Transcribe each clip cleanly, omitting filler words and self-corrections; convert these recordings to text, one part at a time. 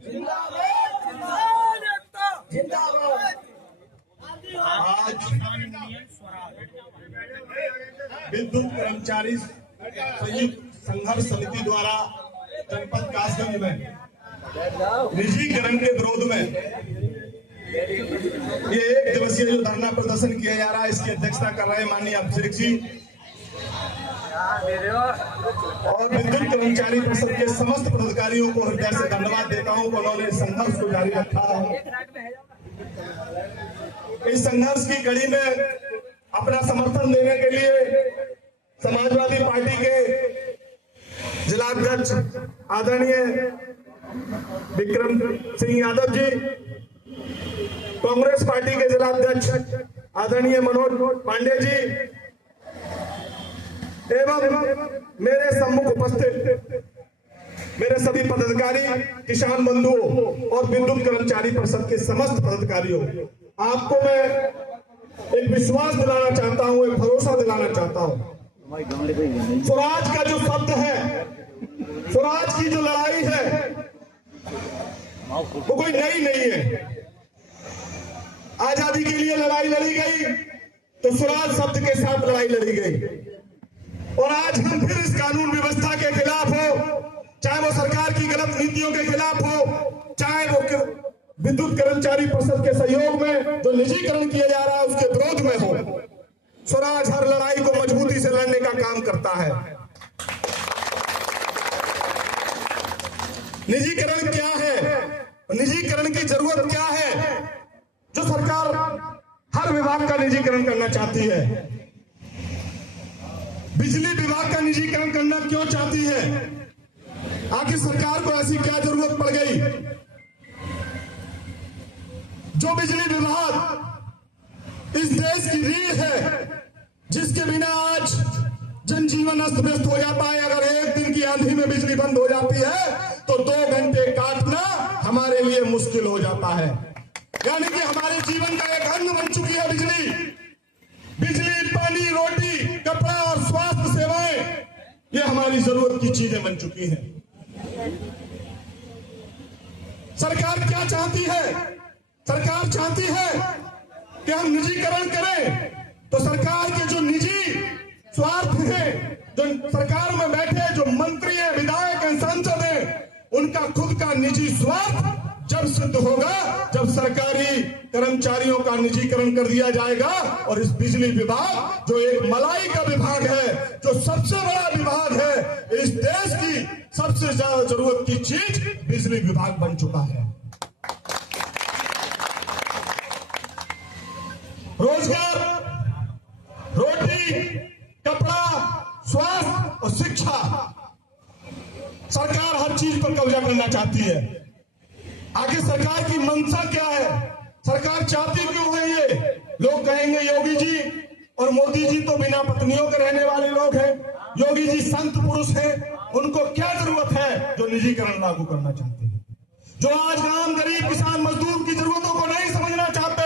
आज विद्युत कर्मचारी संयुक्त संघर्ष समिति द्वारा जनपद कासगंज में निजीकरण के विरोध में ये 1 दिवसीय जो धरना प्रदर्शन किया जा रहा है, इसकी अध्यक्षता कर रहे हैं माननीय अभिषेक जी और विद्युत कर्मचारी परिषद के समस्त पदाधिकारियों को हृदय से धन्यवाद देता हूं। उन्होंने संघर्ष को जारी रखा है। इस संघर्ष की कड़ी में अपना समर्थन देने के लिए समाजवादी पार्टी के जिलाध्यक्ष आदरणीय विक्रम सिंह यादव जी, कांग्रेस पार्टी के जिलाध्यक्ष आदरणीय मनोज पांडे जी एवं मेरे सम्मुख उपस्थित मेरे सभी पदाधिकारी, किसान बंधुओं और विद्युत कर्मचारी परिषद के समस्त पदाधिकारियों, आपको मैं एक विश्वास दिलाना चाहता हूं, एक भरोसा दिलाना चाहता हूं। स्वराज का जो शब्द है, स्वराज की जो लड़ाई है, वो कोई नई नहीं है। आजादी के लिए लड़ाई लड़ी गई तो स्वराज शब्द के साथ लड़ाई लड़ी गई, और आज हम फिर इस कानून व्यवस्था के खिलाफ हो, चाहे वो सरकार की गलत नीतियों के खिलाफ हो, चाहे वो विद्युत कर्मचारी परिषद के सहयोग में जो निजीकरण किया जा रहा है उसके विरोध में हो। स्वराज हर लड़ाई को मजबूती से लड़ने का काम करता है। निजीकरण क्या है, निजीकरण की जरूरत क्या है जो सरकार हर विभाग का निजीकरण करना चाहती है? बिजली विभाग का निजीकरण करना क्यों चाहती है? आखिर सरकार को ऐसी क्या जरूरत पड़ गई? जो बिजली विभाग इस देश की रीढ़ है, जिसके बिना आज जनजीवन अस्त व्यस्त हो जाता है। अगर एक दिन की आंधी में बिजली बंद हो जाती है तो 2 घंटे काटना हमारे लिए मुश्किल हो जाता है। यानी कि हमारे जीवन का एक अंग बन चुकी है बिजली। बिजली, पानी, रोटी, कपड़ा और स्वास्थ्य सेवाएं, ये हमारी जरूरत की चीजें बन चुकी हैं। सरकार क्या चाहती है? सरकार चाहती है कि हम निजीकरण करें, तो सरकार के जो निजी स्वार्थ हैं, जो सरकार में बैठे जो मंत्री हैं, विधायक हैं, सांसद हैं, उनका खुद का निजी स्वार्थ जब सिद्ध होगा, जब सरकारी कर्मचारियों का निजीकरण कर दिया जाएगा और इस बिजली विभाग जो एक मलाई का विभाग है, जो सबसे बड़ा विभाग है, इस देश की सबसे ज्यादा जरूरत की चीज बिजली विभाग बन चुका है। रोजगार, रोटी, कपड़ा, स्वास्थ्य और शिक्षा, सरकार हर चीज पर कब्जा करना चाहती है। आखिर सरकार की मंशा क्या है? सरकार चाहती क्यों है ये? लोग कहेंगे योगी जी और मोदी जी तो बिना पत्नियों के रहने वाले लोग हैं, योगी जी संत पुरुष हैं, उनको क्या जरूरत है जो निजीकरण लागू करना चाहते हैं? जो आज आम गरीब किसान मजदूर की जरूरतों को नहीं समझना चाहते,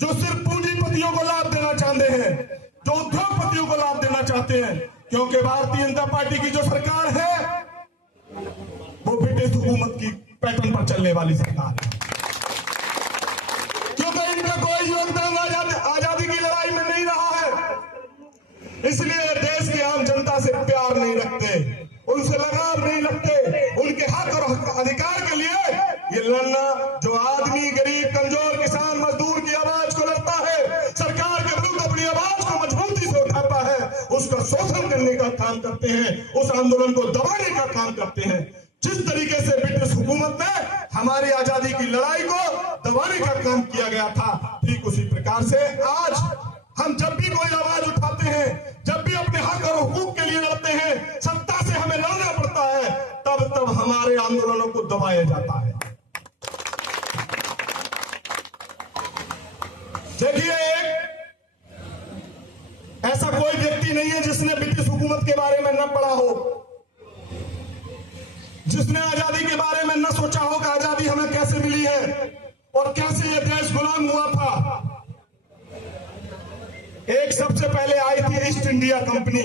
जो सिर्फ पूंजीपतियों को लाभ देना चाहते हैं, जो उद्योगपतियों को लाभ देना चाहते हैं। क्योंकि भारतीय जनता पार्टी की जो सरकार है वो ब्रिटिश हुकूमत की पैटर्न पर चलने वाली सरकार है। क्योंकि इनका कोई योगदान आजादी की लड़ाई में नहीं रहा है, इसलिए देश की आम जनता से प्यार नहीं रखते, उनसे लगाव नहीं रखते। उनके हक और अधिकार के लिए ये लड़ना, जो आदमी गरीब, कमजोर, किसान, मजदूर की आवाज को लड़ता है, सरकार के विरुद्ध अपनी आवाज को मजबूती से उठाता है, उसका शोषण करने का काम करते हैं, उस आंदोलन को दबाने का काम करते हैं। जिस तरीके से ब्रिटिश हुकूमत में हमारी आजादी की लड़ाई को दबाने का काम किया गया था, ठीक उसी प्रकार से आज हम जब भी कोई आवाज उठाते हैं, जब भी अपने हक और हुकूक के लिए लड़ते हैं, सत्ता से हमें लड़ना पड़ता है, तब हमारे आंदोलनों को दबाया जाता है। देखिए, ऐसा कोई व्यक्ति नहीं है जिसने ब्रिटिश हुकूमत के बारे में न पढ़ा हो, जिसने आजादी के बारे में न सोचा हो कि आजादी हमें कैसे मिली है और कैसे ये देश गुलाम हुआ था। एक सबसे पहले आई थी east India company.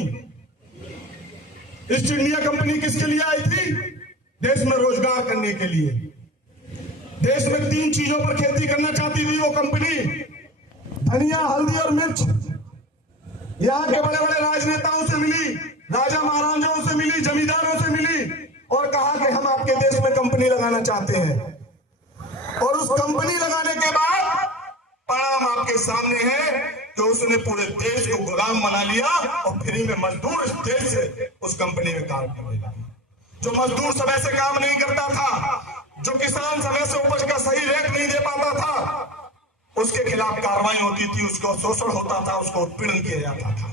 East India company किसके लिए आई थी? देश में रोजगार करने के लिए। देश में 3 चीजों पर खेती करना चाहती थी वो कंपनी, धनिया, हल्दी और मिर्च। यहाँ के बड़े बड़े राजनेताओं से मिली, राजा महाराजाओं से मिली, जमींदारों से मिली और कहा कि हम आपके देश में कंपनी लगाना चाहते हैं। और उस कंपनी लगाने के बाद परिणाम आपके सामने है कि उसने पूरे देश को गुलाम बना लिया और फ्री में मजदूर इस देश से उस कंपनी में काम करने लगे। जो मजदूर समय से काम नहीं करता था, जो किसान समय से उपज का सही रेट नहीं दे पाता था, उसके खिलाफ कार्रवाई होती थी, उसको शोषण होता था, उसको उत्पीड़न किया जाता था।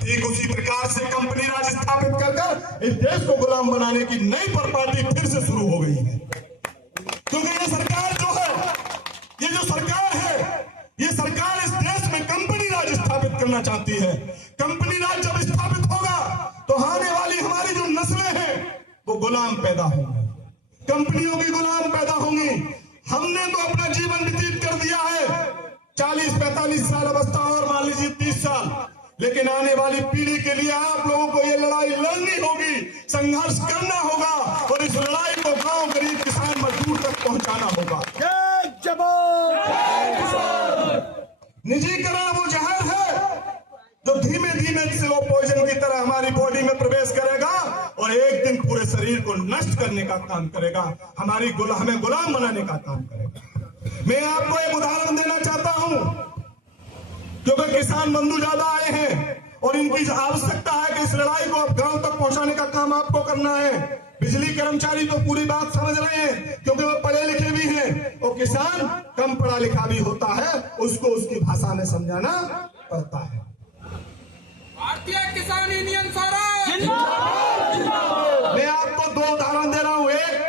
ठीक उसी प्रकार से कंपनी राज स्थापित कर इस देश को गुलाम बनाने की नई पार्टी फिर से शुरू हो गई है। क्योंकि ये सरकार जो है, ये जो सरकार है, ये सरकार इस देश में कंपनी राज स्थापित करना चाहती है। कंपनी राज जब स्थापित होगा तो आने वाली हमारी जो नस्लें हैं वो गुलाम पैदा होंगी, कंपनियों की गुलाम पैदा होंगी। हमने तो अपना जीवन व्यतीत कर दिया है 40-45 साल अवस्था और मान लीजिए 30 साल, लेकिन आने वाली पीढ़ी के लिए आप लोगों को ये लड़ाई लड़नी होगी, संघर्ष करना होगा और इस लड़ाई को गांव, गरीब, किसान, मजदूर तक पहुंचाना होगा। जय जवान, निजीकरण वो जहर है जो धीमे धीमे स्लो पॉइजन की तरह हमारी बॉडी में प्रवेश करेगा और एक दिन पूरे शरीर को नष्ट करने का काम करेगा, हमें गुलाम बनाने का काम करेगा। मैं आपको एक उदाहरण देना चाहता हूं, क्योंकि किसान बंधु ज्यादा आए हैं और इनकी आवश्यकता है कि इस लड़ाई को अब गांव तक पहुंचाने का काम आपको करना है। बिजली कर्मचारी तो पूरी बात समझ रहे हैं क्योंकि वो पढ़े लिखे भी हैं, और किसान कम पढ़ा लिखा भी होता है, उसको उसकी भाषा में समझाना पड़ता है। भारतीय किसान यूनियन स्वराज। मैं आपको 2 उदाहरण दे रहा हूं। एक,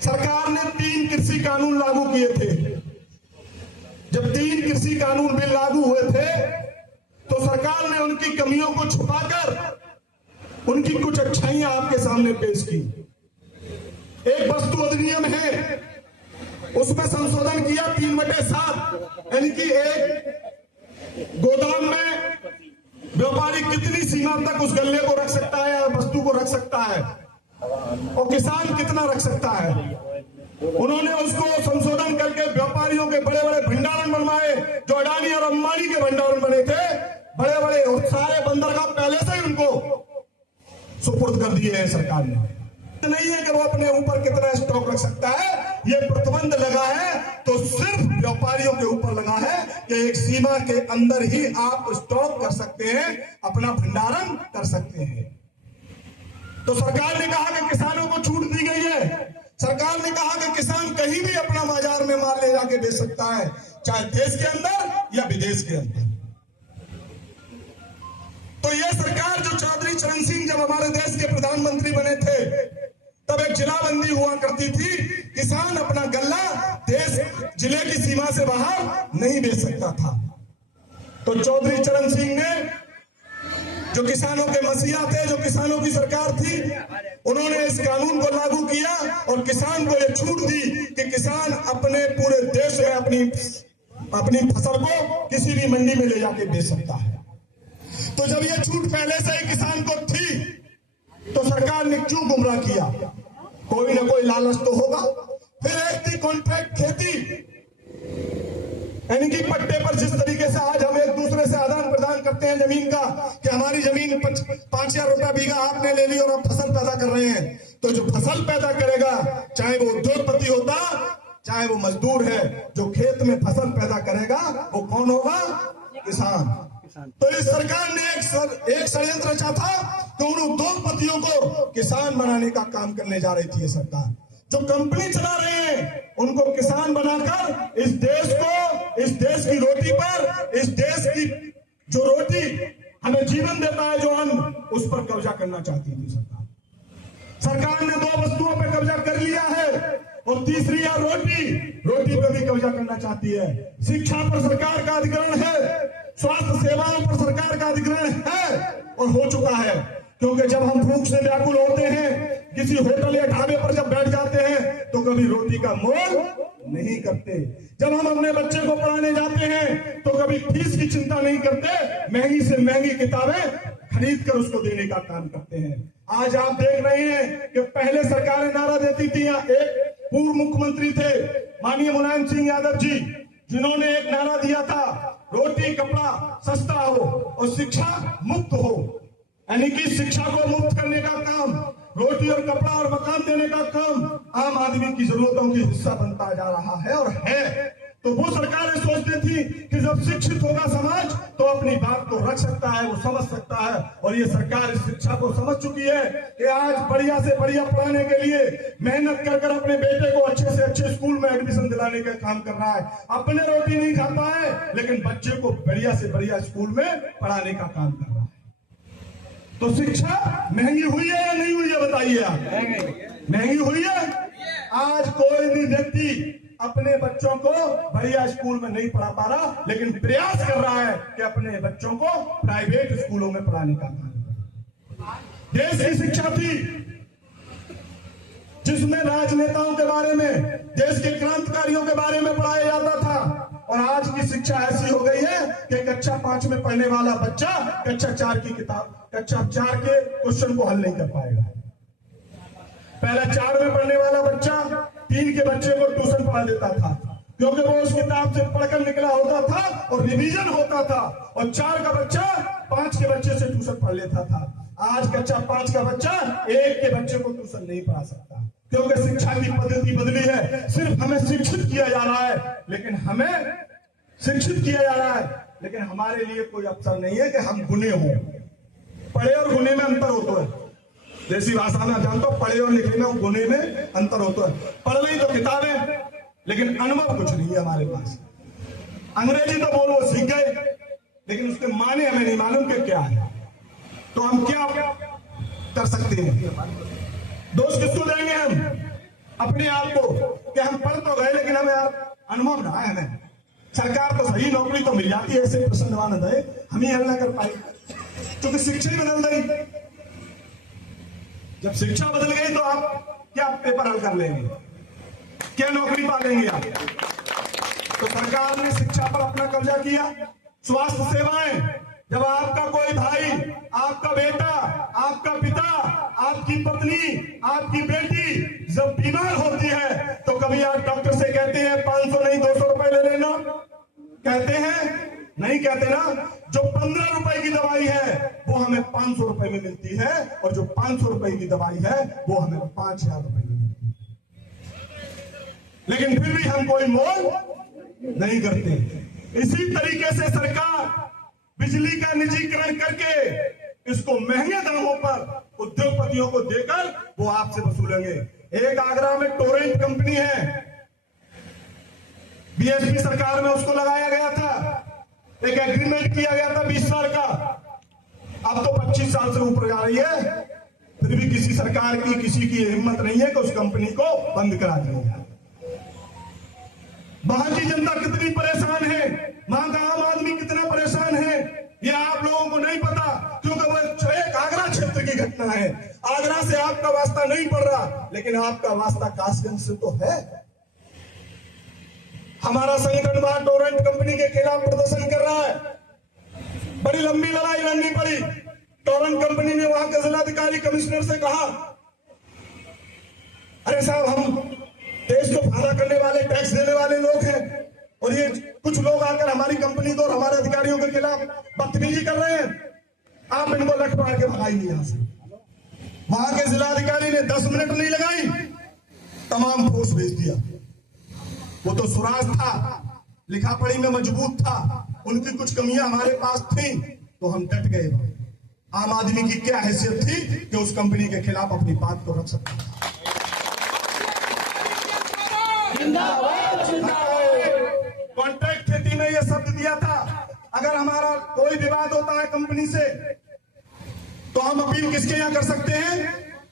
सरकार ने 3 कृषि कानून लागू किए थे। जब 3 कृषि कानून बिल लागू हुए थे तो सरकार ने उनकी कमियों को छुपाकर उनकी कुछ अच्छाइयां आपके सामने पेश की। एक वस्तु अधिनियम है, उसमें संशोधन किया 3/7, यानी कि एक गोदाम में व्यापारी कितनी सीमा तक उस गल्ले को रख सकता है या वस्तु को रख सकता है और किसान कितना रख सकता है। उन्होंने उसको संशोधन करके व्यापारियों के बड़े बड़े भंडारण बनवाए, जो अडानी और अंबानी के भंडारण बने थे, बड़े बड़े सारे बंदरगाह पहले से ही उनको सुपुर्द कर दिए हैं सरकार ने। नहीं है कि वो अपने ऊपर कितना स्टॉक रख सकता है, ये प्रतिबंध लगा है तो सिर्फ व्यापारियों के ऊपर लगा है कि एक सीमा के अंदर ही आप स्टॉक कर सकते हैं, अपना भंडारण कर सकते हैं। तो सरकार ने कहा कि किसानों को छूट दी गई है। सरकार ने कहा कि किसान कहीं भी अपना बाजार में माल ले जाके बेच सकता है, चाहे देश के अंदर या विदेश के अंदर। तो ये सरकार जो चौधरी चरण सिंह जब हमारे देश के प्रधानमंत्री बने थे तब एक जिलाबंदी हुआ करती थी, किसान अपना गल्ला देश जिले की सीमा से बाहर नहीं बेच सकता था। तो चौधरी चरण सिंह ने, जो किसानों के मसीहा थे, जो किसानों की सरकार थी, उन्होंने इस कानून को लागू किया और किसान को यह छूट दी कि किसान अपने पूरे देश में अपनी फसल को किसी भी मंडी में ले जाके बेच सकता है। तो जब यह छूट पहले से ही किसान को थी तो सरकार ने क्यों गुमराह किया? कोई ना कोई लालच तो होगा। फिर एक थी कॉन्ट्रैक्ट खेती, यानी कि पट्टे पर जिस तरीके से आज हम एक दूसरे से आदान प्रदान करते हैं जमीन का, कि हमारी जमीन 5,000 रुपया बीघा आपने ले ली और आप फसल पैदा कर रहे हैं, तो जो फसल पैदा करेगा, चाहे वो उद्योगपति होता, चाहे वो मजदूर है, जो खेत में फसल पैदा करेगा वो कौन होगा? किसान। तो इस सरकार ने एक षड्यंत्र रचा था तो उन उद्योगपतियों को किसान बनाने का काम करने जा रही थी ये सरकार। जो कंपनी चला रहे हैं उनको किसान बनाकर इस देश को, इस देश की रोटी पर, इस देश की जो रोटी हमें जीवन देता है, जो अन्न, उस पर कब्जा करना चाहती थी सरकार। सरकार ने 2 वस्तुओं पर कब्जा कर लिया है और तीसरी है रोटी पर भी कब्जा करना चाहती है। शिक्षा पर सरकार का अधिग्रहण है, स्वास्थ्य सेवाओं पर सरकार का अधिग्रहण है और हो चुका है। क्योंकि जब हम भूख से व्याकुल होते हैं, किसी होटल या ढाबे पर जब बैठ जाते हैं तो कभी रोटी का मोल नहीं करते। जब हम अपने बच्चे को पढ़ाने जाते हैं तो कभी फीस की चिंता नहीं करते, महंगी से महंगी किताबें खरीद कर उसको देने का काम करते हैं। आज आप देख रहे हैं कि पहले सरकारें नारा देती थी, पूर्व मुख्यमंत्री थे माननीय मुलायम सिंह यादव जी, जिन्होंने एक नारा दिया था, रोटी कपड़ा सस्ता हो और शिक्षा मुफ्त हो। यानी कि शिक्षा को मुफ्त करने का काम, रोटी और कपड़ा और मकान देने का काम आम आदमी की जरूरतों की हिस्सा बनता जा रहा है और है। तो वो सरकारें सोचती थी कि जब शिक्षित होगा समाज तो अपनी बात को रख सकता है, वो समझ सकता है। और ये सरकार इस शिक्षा को समझ चुकी है कि आज बढ़िया से बढ़िया पढ़ाने के लिए मेहनत कर कर अपने बेटे को अच्छे से अच्छे स्कूल में एडमिशन दिलाने का काम कर रहा है। अपने रोटी नहीं खाता है, लेकिन बच्चे को बढ़िया से बढ़िया स्कूल में पढ़ाने का काम कर रहा है। तो शिक्षा महंगी हुई है या नहीं हुई है, बताइए आप। महंगी हुई है। आज कोई भी व्यक्ति अपने बच्चों को बढ़िया स्कूल में नहीं पढ़ा पा रहा, लेकिन प्रयास कर रहा है कि अपने बच्चों को प्राइवेट स्कूलों में पढ़ाने का काम। देश की शिक्षा थी जिसमें राजनेताओं के बारे में, देश के क्रांतिकारियों के बारे में पढ़ाया जाता था, और आज की शिक्षा ऐसी हो गई है कि कक्षा 5 में पढ़ने वाला बच्चा कक्षा 4 की किताब, कक्षा 4 के क्वेश्चन को हल नहीं कर पाएगा। पहले 4 में पढ़ने वाला बच्चा 3 के बच्चे को ट्यूशन पढ़ा देता था, क्योंकि वो उस किताब से पढ़कर निकला होता था और रिवीजन होता था, और 4 का बच्चा 5 के बच्चे से ट्यूशन पढ़ लेता था। आज कक्षा 5 का बच्चा 1 के बच्चे को ट्यूशन नहीं पढ़ा सकता, क्योंकि शिक्षा की पद्धति बदली है। सिर्फ हमें शिक्षित किया जा रहा है, लेकिन हमें शिक्षित किया जा रहा है, लेकिन हमारे लिए कोई अवसर नहीं है कि हम गुने हों। पढ़े और गुने में अंतर होता है। देसी भाषा में आप जानते हो, पढ़े और लिखे में गुने में अंतर होता है। पढ़ ली तो किताबें, लेकिन अनुभव कुछ नहीं है हमारे पास। अंग्रेजी तो बोलो सीख गए, लेकिन उसके माने हमें नहीं मालूम कि क्या है। तो हम क्या कर सकते हैं? दोष किसको देंगे हम? अपने आप को, कि हम पढ़ तो गए लेकिन हमें अनुभव ना है। हमें सरकार तो सही नौकरी तो मिल जाती है, ऐसे प्रश्न नवानंद है, हम ही हल ना कर पाए, क्योंकि शिक्षा ही बदल गई। जब शिक्षा बदल गई तो आप क्या पेपर हल कर लेंगे, क्या नौकरी पा लेंगे आप? तो सरकार ने शिक्षा पर अपना कब्जा किया। स्वास्थ्य सेवाएं, जब आपका कोई भाई, आपका बेटा, आपका पिता, आपकी पत्नी, आपकी बेटी जब बीमार होती है, तो कभी आप डॉक्टर से कहते हैं 500 नहीं 200 रुपए ले लेना, कहते हैं? नहीं कहते ना। जो 15 रुपए की दवाई है वो हमें 500 रुपए में मिलती है, और जो 500 रुपए की दवाई है वो हमें 5000 रुपए में मिलती है, लेकिन फिर भी हम कोई मोल नहीं करते। इसी तरीके से सरकार बिजली का निजीकरण करके इसको महंगे दामों पर उद्योगपतियों को देकर वो आपसे वसूलेंगे। एक आगरा में टोरेंट कंपनी है, बीएसपी सरकार में उसको लगाया गया था, एक एग्रीमेंट किया गया था 20 साल का, अब तो 25 साल से ऊपर जा रही है, फिर भी किसी सरकार की, किसी की हिम्मत नहीं है कि उस कंपनी को बंद करा दिया। वहां की जनता कितनी परेशान है, वहां का आम आदमी कितना परेशान है, ये आप लोगों को नहीं पता, क्योंकि वो एक आगरा क्षेत्र की घटना है। आगरा से आपका वास्ता नहीं पड़ रहा, लेकिन आपका वास्ता कासगंज से तो है। हमारा संगठन वहां टोरेंट कंपनी के खिलाफ प्रदर्शन कर रहा है। बड़ी लंबी लड़ाई लड़नी पड़ी। टोरेंट कंपनी ने वहां के जिलाधिकारी कमिश्नर से कहा, अरे साहब, हम देश को फायदा करने वाले, टैक्स देने वाले लोग हैं, और ये कुछ लोग आकर हमारी कंपनी को और हमारे अधिकारियों के खिलाफ बदतमीजी कर रहे हैं, आप इनको लट मार के भगाइए यहां से। वहां के जिलाधिकारी ने 10 मिनट नहीं लगाई, तमाम फोर्स भेज दिया। वो तो सुराज था, लिखा पढ़ी में मजबूत था, उनकी कुछ कमियां हमारे पास थी, तो हम डट गए। आम आदमी की क्या हैसियत थी कि उस कंपनी के खिलाफ अपनी बात को रख सकता। कॉन्ट्रैक्ट खेती में ये शब्द दिया था, अगर हमारा कोई विवाद होता है कंपनी से, तो हम अपील किसके यहां कर सकते हैं?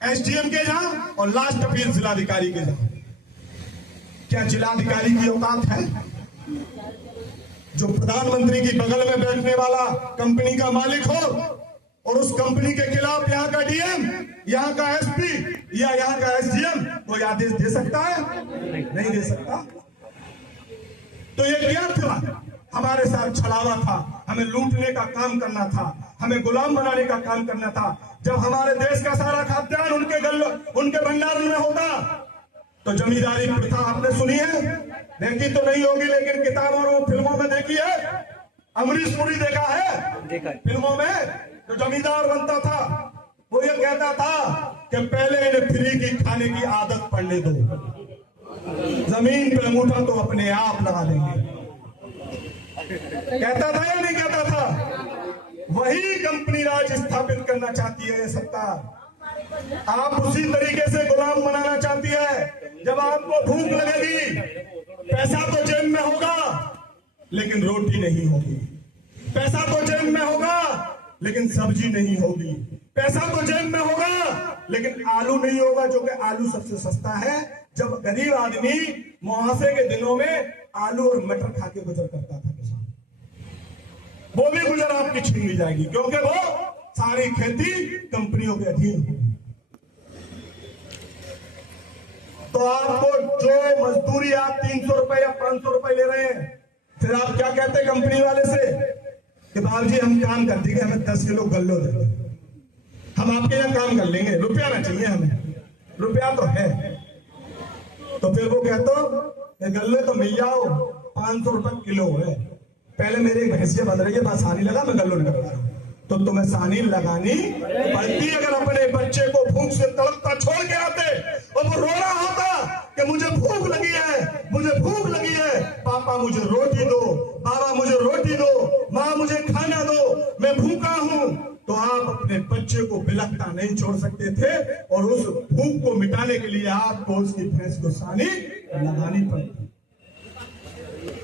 एसडीएम के यहां, और लास्ट अपील जिलाधिकारी के यहां। क्या जिलाधिकारी की औकात है? जो प्रधानमंत्री की बगल में बैठने वाला कंपनी का मालिक हो, और उस कंपनी के खिलाफ यहाँ का डीएम, यहाँ का एसपी या यहाँ का एसडीएम कोई आदेश दे सकता है? नहीं दे सकता। तो ये क्या था? हमारे साथ छलावा था, हमें लूटने का काम करना था, हमें गुलाम बनाने का काम करना था। जब हमारे देश का सारा खाद्यान्न उनके भंडारण में होता, तो जमींदारी प्रथा आपने सुनी है, देखी तो नहीं होगी, लेकिन किताबों और फिल्मों में देखी है। अमरीश पुरी देखा है फिल्मों में, जो जमींदार बनता था वो ये कहता था कि पहले इन्हें फ्री की खाने की आदत पड़ने दो, जमीन पे अंगूठा तो अपने आप लगा देंगे। कहता था या नहीं कहता था? वही कंपनी राज स्थापित करना चाहती है ये सरकार। आप उसी तरीके से गुलाम बनाना चाहती है। जब आपको भूख लगेगी, पैसा तो जेब में होगा लेकिन रोटी नहीं होगी, पैसा तो जेब में होगा लेकिन सब्जी नहीं होगी, पैसा तो जेब में होगा लेकिन आलू नहीं होगा, जो कि आलू सबसे सस्ता है। जब गरीब आदमी मुआवजे के दिनों में आलू और मटर खा के गुजर करता था किसान, वो भी गुजर आपकी छीन ली जाएगी, क्योंकि वो सारी खेती कंपनियों के अधीन है। तो आपको जो मजदूरी आप 300 रुपए या 500 रुपए ले रहे हैं, फिर आप क्या कहते हैं कंपनी वाले से कि बाबूजी हम काम कर देंगे, हमें 10 किलो गल्लो दे, हम आपके यहाँ काम कर लेंगे, रुपया ना चाहिए हमें, रुपया तो है। तो फिर वो कहते गल्ले तो मिल जाओ, 500 रुपए किलो है, पहले मेरी भैंसिया बन रही है, बस सानी लगा, मैं गल्लो निकल रहा हूं। तो तुम्हें सानी लगानी पड़ती। अगर अपने बच्चे को भूख से तड़पता छोड़ के आते और वो रो रहा होता कि मुझे भूख लगी है, मुझे भूख लगी है, पापा मुझे रोटी दो, बाबा मुझे रोटी दो, माँ मुझे खाना दो, मैं भूखा हूं, तो आप अपने बच्चे को बिलखता नहीं छोड़ सकते थे, और उस भूख को मिटाने के लिए आपको उसकी भैंस को सानी लगानी पड़ती।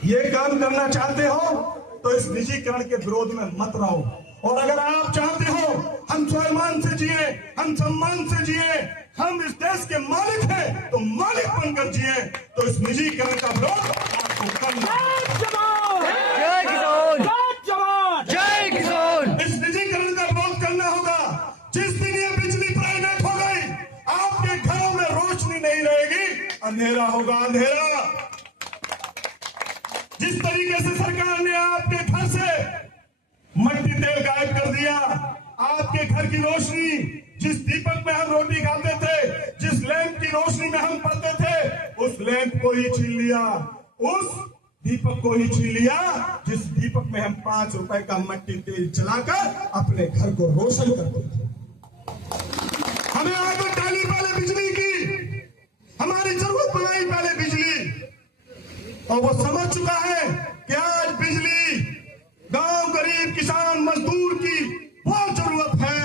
ये काम करना चाहते हो तो इस निजीकरण के विरोध में मत रहो। और अगर आप चाहते हो हम स्वाभिमान से जिए, हम सम्मान से जिए, हम इस देश के मालिक हैं, तो मालिक बनकर जिए, तो इस निजीकरण का विरोध आपको करना इस निजीकरण का विरोध करना होगा। जिस दिन ये बिजली प्राइवेट हो गई, आपके घरों में रोशनी नहीं रहेगी, अंधेरा होगा, अंधेरा। जिस तरीके से सरकार ने आपके घर से मट्टी तेल गायब कर दिया, आपके घर की रोशनी, जिस दीपक में हम रोटी खाते थे, जिस लैंप की रोशनी में हम पढ़ते थे, उस लैंप को ही छीन लिया, उस दीपक को ही छीन लिया जिस दीपक में हम 5 रुपए का मट्टी तेल जलाकर अपने घर को रोशन करते थे। हमें आदत डाली पहले बिजली की, हमारी जरूरत बनाई पहले बिजली, और वो समझ चुका है कि आज बिजली गांव गरीब किसान मजदूर की बहुत जरूरत है,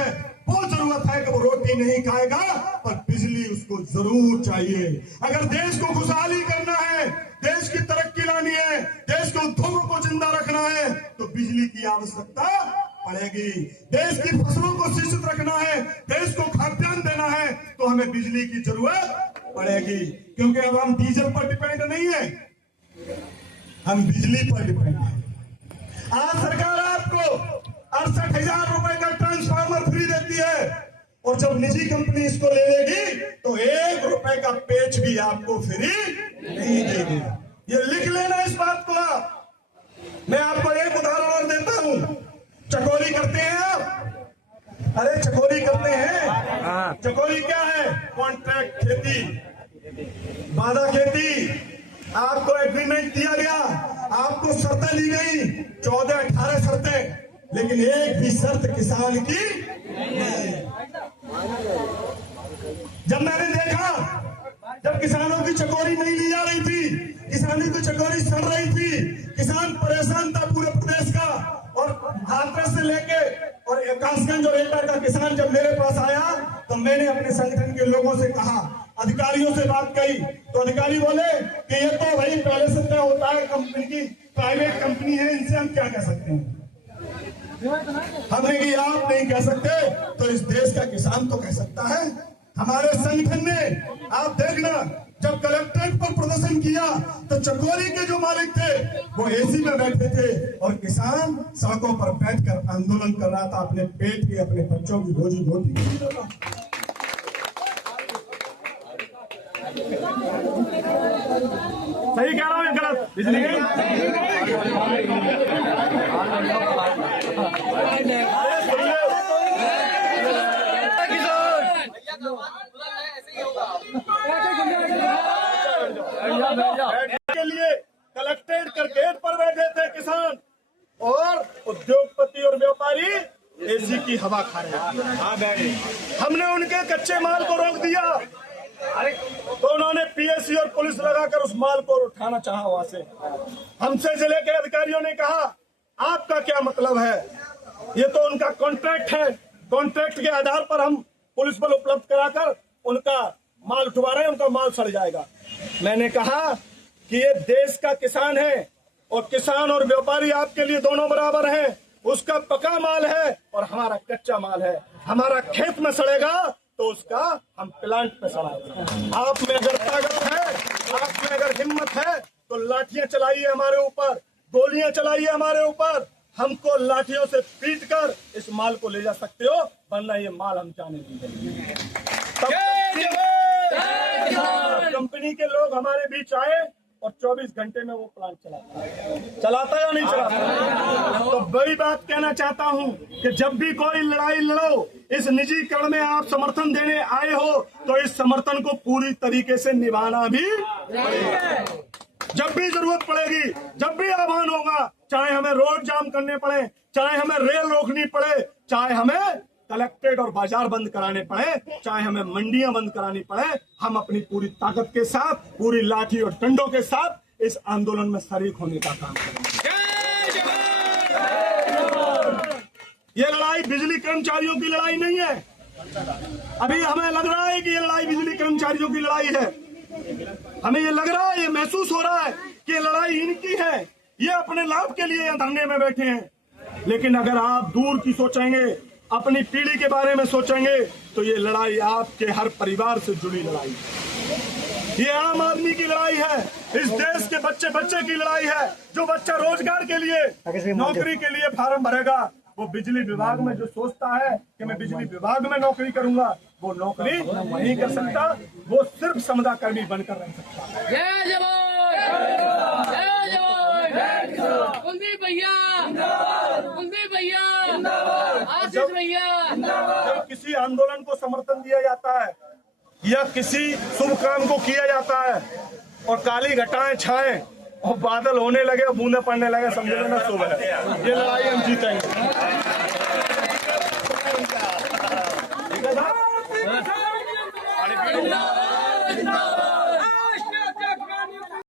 बहुत जरूरत है कि वो रोटी नहीं खाएगा पर बिजली उसको जरूर चाहिए। अगर देश को खुशहाली करना है, देश की तरक्की लानी है, देश के उद्योगों को जिंदा रखना है, तो बिजली की आवश्यकता पड़ेगी। देश की फसलों को शिक्षित रखना है, देश को खाद्यान्न देना है, तो हमें बिजली की जरूरत पड़ेगी। क्योंकि अब हम डीजल पर डिपेंड नहीं है, हम बिजली पर डिपेंड है। आज सरकार आपको 68,000 रुपए का ट्रांसफार्मर फ्री देती है, और जब निजी कंपनी इसको ले लेगी तो 1 रुपए का पेच भी आपको फ्री नहीं देगी। ये लिख लेना इस बात को आप। मैं आपको एक उदाहरण और देता हूं। चकोरी करते हैं आप? अरे चकोरी करते हैं। चकोरी क्या है? कॉन्ट्रैक्ट खेती, बाधा खेती। आपको एग्रीमेंट दिया गया, आपको शर्तें ली गई, 14-18 शर्तें, लेकिन एक भी शर्त किसान की नहीं। जब मैंने देखा, जब किसानों की चकोरी नहीं ली जा रही थी, किसानों की चकोरी सड़ रही थी, किसान परेशान था पूरे प्रदेश का, और हाथरस से लेके और कासगंज और एटा का किसान जब मेरे पास आया तो मैंने अपने संगठन के लोगों से कहा, अधिकारियों से बात कही, तो अधिकारी बोले कि ये तो भाई पहले से तय होता है, कंपनी की प्राइवेट कंपनी है, इनसे हम क्या कह सकते हैं। हमने कि आप नहीं कह सकते तो इस देश का किसान तो कह सकता है। हमारे संगठन ने, आप देखना, जब कलेक्ट्रेट पर प्रदर्शन किया तो चकोरी के जो मालिक थे वो एसी में बैठे थे, और किसान सड़कों पर बैठकर आंदोलन कर रहा था अपने पेट की, अपने बच्चों की रोजी रोटी। सही कह रहा हूँ, गलत? बिजली ऐसे ही होगा। के लिए कलेक्ट्रेट कर गेट पर बैठे थे किसान, और उद्योगपति और व्यापारी एसी की हवा खा रहे थे। हमने उनके कच्चे माल को रोक दिया तो उन्होंने पीएससी और पुलिस लगाकर उस माल को उठाना चाहा वहां से। हमसे जिले के अधिकारियों ने कहा आपका क्या मतलब है, ये तो उनका कॉन्ट्रैक्ट है, कॉन्ट्रैक्ट के आधार पर हम पुलिस बल उपलब्ध कराकर उनका माल उठवा रहे हैं, उनका माल सड़ जाएगा। मैंने कहा कि ये देश का किसान है और किसान और व्यापारी आपके लिए दोनों बराबर हैं। उसका पका माल है और हमारा कच्चा माल है। हमारा खेत में सड़ेगा तो उसका हम प्लांट पे सड़ाएंगे। आप में अगर ताकत है, आप में अगर हिम्मत है तो लाठियां चलाइए हमारे ऊपर, गोलियां चलाइए हमारे ऊपर, हमको लाठियों से पीट कर इस माल को ले जा सकते हो, वरना ये माल हम जाने नहीं देंगे। कंपनी के लोग हमारे बीच आए और 24 घंटे में वो प्लांट चलाता या नहीं चलाता। तो बड़ी बात कहना चाहता हूँ कि जब भी कोई लड़ाई लड़ो, इस निजीकरण में आप समर्थन देने आए हो तो इस समर्थन को पूरी तरीके से निभाना भी पड़ेगा। जब भी जरूरत पड़ेगी, जब भी आह्वान होगा, चाहे हमें रोड जाम करने पड़े, चाहे हमें रेल रोकनी पड़े, चाहे हमें कलेक्ट्रेट और बाजार बंद कराने पड़े, चाहे हमें मंडियां बंद करानी पड़े, हम अपनी पूरी ताकत के साथ, पूरी लाठी और डंडों के साथ इस आंदोलन में शरीक होने का काम करेंगे। ये लड़ाई बिजली कर्मचारियों की लड़ाई नहीं है। अभी हमें लग रहा है कि ये लड़ाई बिजली कर्मचारियों की लड़ाई है। हमें ये लग रहा है, ये महसूस हो रहा है कि ये लड़ाई इनकी है, ये अपने लाभ के लिए धरने में बैठे हैं। लेकिन अगर आप दूर की सोचेंगे, अपनी पीढ़ी के बारे में सोचेंगे, तो ये लड़ाई आपके हर परिवार से जुड़ी लड़ाई है। ये आम आदमी की लड़ाई है, इस देश के बच्चे बच्चे की लड़ाई है। जो बच्चा रोजगार के लिए, नौकरी के लिए फार्म भरेगा, वो बिजली विभाग में जो सोचता है कि मैं बिजली विभाग में नौकरी करूंगा, वो नौकरी नहीं कर सकता, वो सिर्फ संविदा कर्मी बनकर रह सकता है। जय जवान, जय जवान, कुलदीप भैया, कुलदीप भैया, आशीष भैया। जब किसी आंदोलन को समर्थन दिया जाता है या किसी शुभ काम को किया जाता है और काली घटाएं छाएं और बादल होने लगे और बूंदे पड़ने लगे, समझ लेना शुभ है। ये लड़ाई हम जीतेंगे। जिंदाबाद